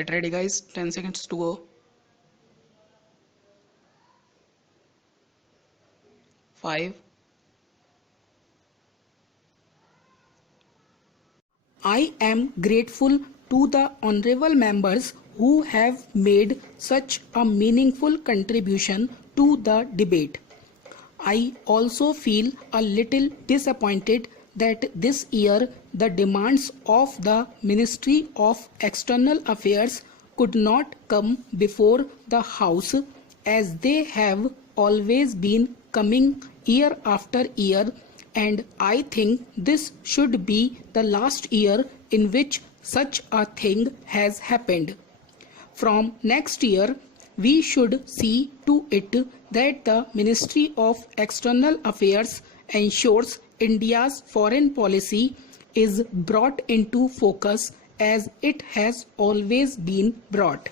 Get ready guys, 10 seconds to go. 5. I am grateful to the honorable members who have made such a meaningful contribution to the debate. I also feel a little disappointed that this year the demands of the Ministry of External Affairs could not come before the House as they have always been coming year after year, and I think this should be the last year in which such a thing has happened. From next year, we should see to it that the Ministry of External Affairs ensures India's foreign policy is brought into focus as it has always been brought.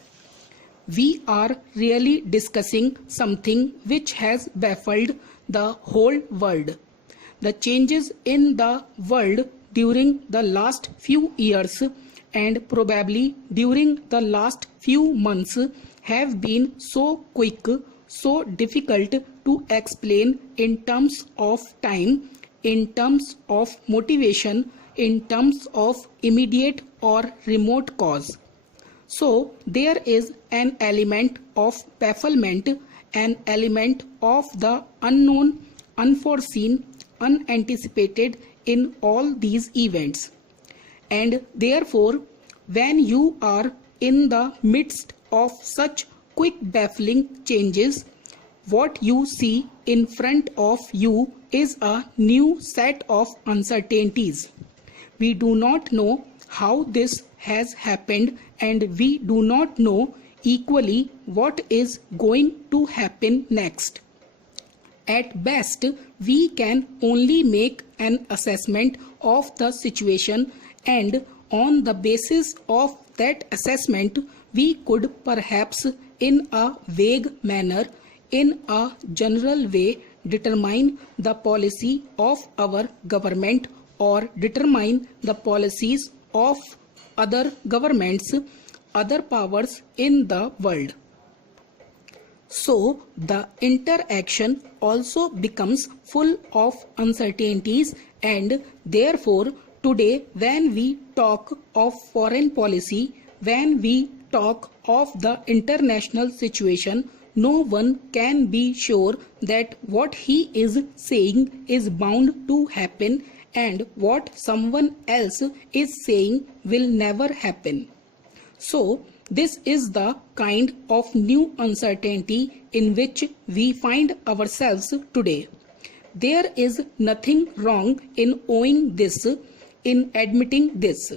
We are really discussing something which has baffled the whole world. The changes in the world during the last few years and probably during the last few months have been so quick, so difficult to explain in terms of time, in terms of motivation, in terms of immediate or remote cause. So there is an element of bafflement, an element of the unknown, unforeseen, unanticipated in all these events. And therefore, when you are in the midst of such quick baffling changes, what you see in front of you is a new set of uncertainties. We do not know how this has happened, and we do not know equally what is going to happen next. At best, we can only make an assessment of the situation, and on the basis of that assessment, we could perhaps in a vague manner, in a general way, determine the policy of our government or determine the policies of other governments, other powers in the world. So the interaction also becomes full of uncertainties, and therefore today when we talk of foreign policy, when we talk of the international situation, no one can be sure that what he is saying is bound to happen and what someone else is saying will never happen. So this is the kind of new uncertainty in which we find ourselves today. There is nothing wrong in owning this, in admitting this.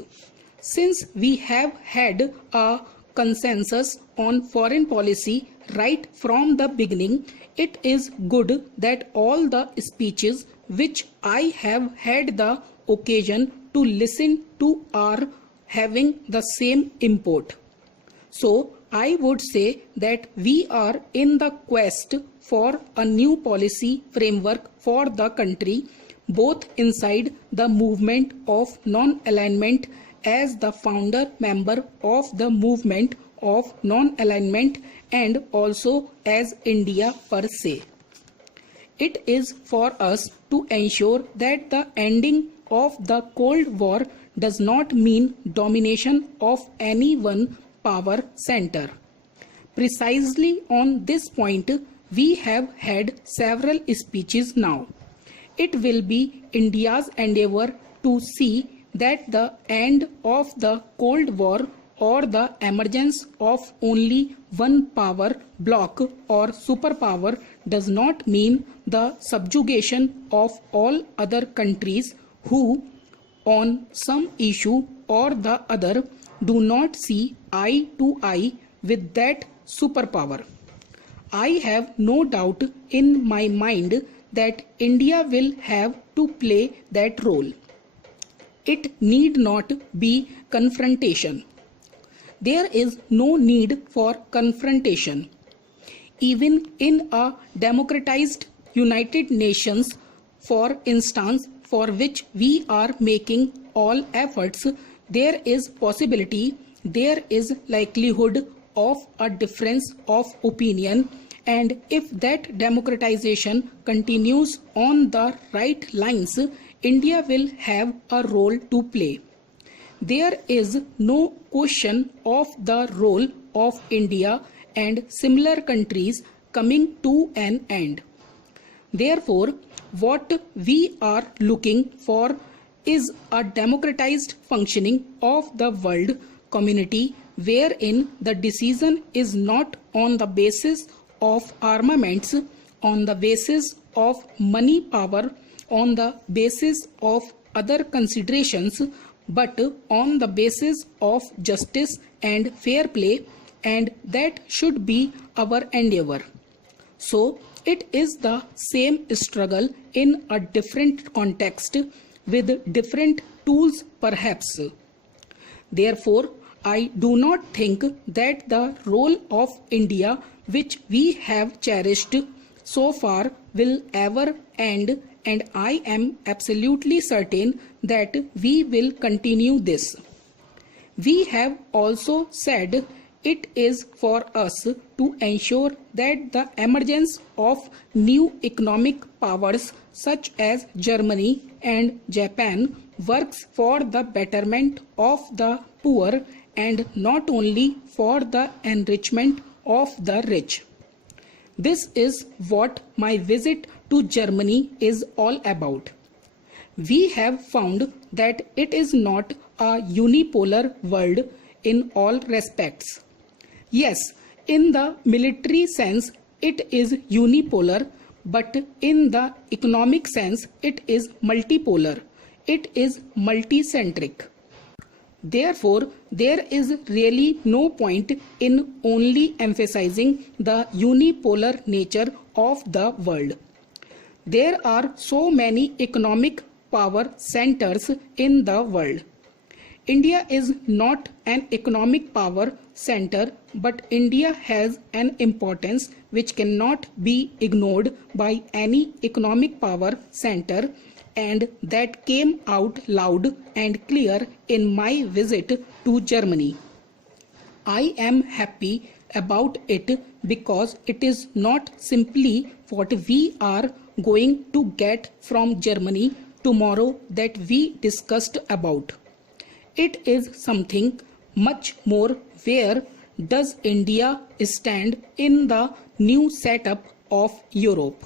Since we have had a consensus on foreign policy right from the beginning, it is good that all the speeches which I have had the occasion to listen to are having the same import. So I would say that we are in the quest for a new policy framework for the country, both inside the movement of non-alignment as the founder member of the movement of non-alignment and also as India per se. It is for us to ensure that the ending of the Cold War does not mean domination of any one power center. Precisely on this point, we have had several speeches now. It will be India's endeavor to see that the end of the Cold War or the emergence of only one power bloc or superpower does not mean the subjugation of all other countries who, on some issue or the other, do not see eye to eye with that superpower. I have no doubt in my mind that India will have to play that role. It need not be confrontation. There is no need for confrontation. Even in a democratized United Nations, for instance, for which we are making all efforts, there is possibility there is likelihood of a difference of opinion, and if that democratization continues on the right lines, India will have a role to play. There is no question of the role of India and similar countries coming to an end. Therefore, what we are looking for is a democratized functioning of the world community wherein the decision is not on the basis of armaments, on the basis of money power, on the basis of other considerations, but on the basis of justice and fair play, and that should be our endeavor. So, it is the same struggle in a different context with different tools perhaps. Therefore, I do not think that the role of India which we have cherished so far will ever end, and I am absolutely certain that we will continue this. We have also said it is for us to ensure that the emergence of new economic powers such as Germany and Japan works for the betterment of the poor and not only for the enrichment of the rich. This is what my visit to Germany is all about. We have found that it is not a unipolar world in all respects. Yes, in the military sense it is unipolar, but in the economic sense it is multipolar. It is multicentric. Therefore, there is really no point in only emphasizing the unipolar nature of the world. There are so many economic power centers in the world. India is not an economic power center, but India has an importance which cannot be ignored by any economic power center, and that came out loud and clear in my visit to Germany. I am happy about it because it is not simply what we are going to get from Germany tomorrow that we discussed about. It is something much more. Where does India stand in the new setup of Europe?